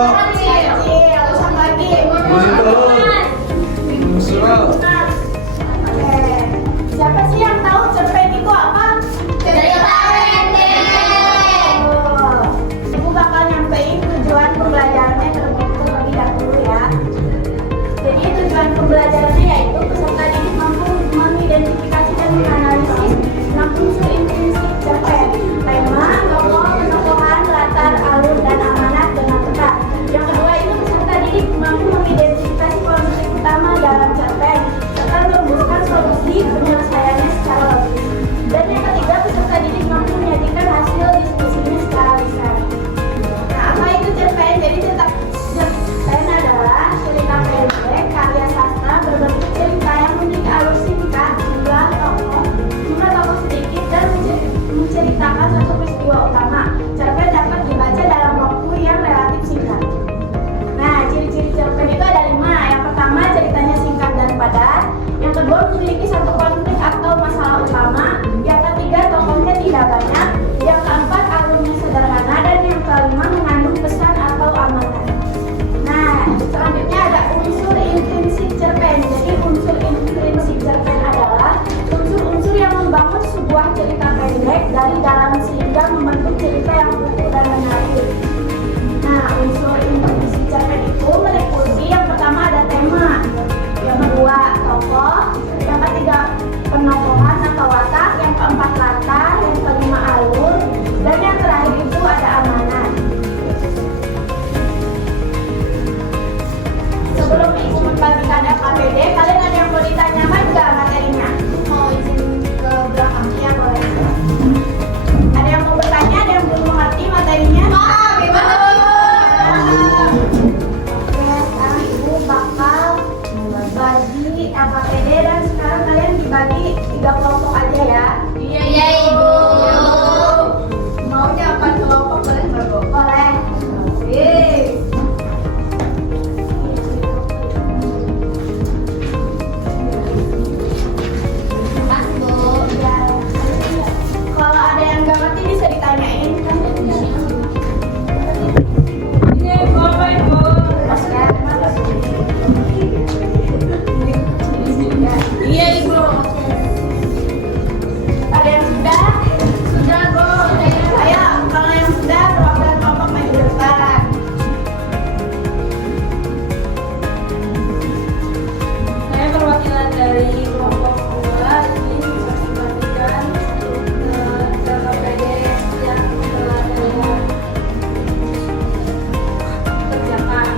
Siapa sih yang tahu cerpen itu apa? Cerita pendek. Ibu bakal nyampein tujuan pembelajarannya terlebih dahulu ya. Jadi tujuan pembelajarannya yaitu peserta didik mampu mengidentifikasi dan menganalisis 6 unsur intrinsik cerpen, tema, tokoh, penokohan, latar, alur, dan amanat dengan tepat. Yang kedua itu peserta didik mampu mengidentifikasi konflik utama dalam cerpen serta merumuskan solusi penyelesaiannya secara logis. Dan yang ketiga peserta didik mampu menyajikan hasil diskusinya secara lisan. Nah, apa itu cerpen? Jadi cerpen adalah cerita pendek karya sastra berbentuk cerita yang memiliki alur singkat, jumlah tokoh sedikit dan menceritakan satu peristiwa utama. Cerpen dapat dibaca dalam waktu yang relatif singkat. Nah, ciri-ciri cerpen itu ada 5. Yang pertama, ceritanya singkat dan padat. Yang kedua, memiliki satu konflik atau masalah utama. Yang ketiga, tokohnya tidak banyak. Yang keempat, alurnya sederhana. Dan yang kelima, mengandung pesan atau amanat. Nah, selanjutnya ada unsur intrinsik cerpen. Jadi unsur intrinsik cerpen adalah unsur-unsur yang membangun sebuah cerita pendek dari dalam sehingga membentuk cerita yang utuh dan menarik. Nah, unsur intrinsik cerpen itu meliputi yang pertama ada tema, yang kedua tokoh, yang ketiga penokohan atau watak, yang keempat latar, yang kelima alur, dan yang terakhir itu ada amanat. Sebelum ibu membagikan FKPD, kalian ada yang mau ditanyakan nggak materinya? Mau izin ke belakang? Ya boleh. Ada yang mau bertanya? Ada yang belum mengerti materinya? Gimana? Oke, sekarang ibu bakal bagi FKPD dan sekarang kalian dibagi 3 kelompok aja ya. Iya ibu. Maunya apa kelompok boleh bergabung? Boleh. Oke. Pas bu. Ya. Kalau ada yang nggak ngerti bisa ditanyain kan? Iya bapak ibu. Ya, terima kasih. Iya ibu. Ada yang sudah? Sudah bu. Ayo, kalau yang sudah perwakilan kelompok maju depan. Saya perwakilan dari kelompok 2 ini bisa dibagikan FKPD yang telah saya kerjakan.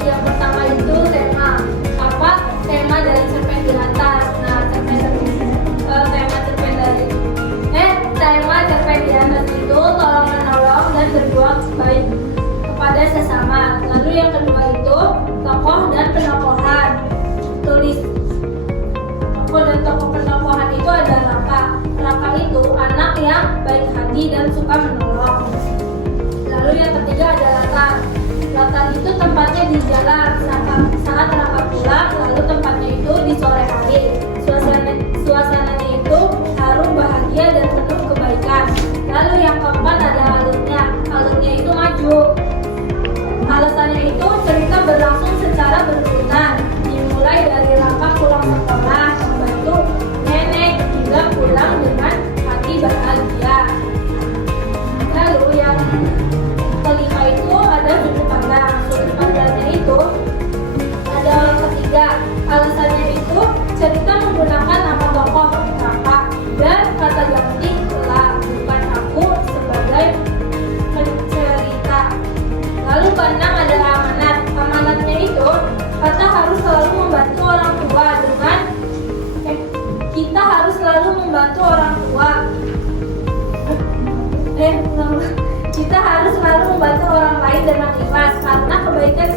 Yang pertama itu tema. Apa tema dari cerpen di atas? Nah, tema cerpen di atas itu tolong menolong dan berbuat baik kepada sesama. Lalu yang kedua itu tokoh dan penokohan. Tokoh dan tokoh penokohan itu ada Raka. Raka itu anak yang baik hati dan suka menolong. Lalu yang ketiga ada latar. Latar itu tempatnya di jalan saat Raka pulang. Lalu tempatnya itu di sore hari. Suasananya itu harum, bahagia dan penuh kebaikan. Lalu yang keempat ada alurnya. Alurnya itu maju. Alasannya itu cerita berlangsung secara berurutan. Dimulai dari Raka pulang sekolah, membantu nenek hingga pulang dengan hati bahagia. Lalu yang kelima itu ada sudut pandang. Sudut pandangnya itu ada ketiga. Alasannya itu cerita menggunakan nama tokoh Raka dan kata ganti telah bukan aku sebagai pencerita. Lalu keenam ada amanat. Amanatnya itu kita harus selalu membantu orang tua dengan kita harus selalu membantu orang tua. Kita harus selalu membantu orang lain dengan ikhlas karena kebaikan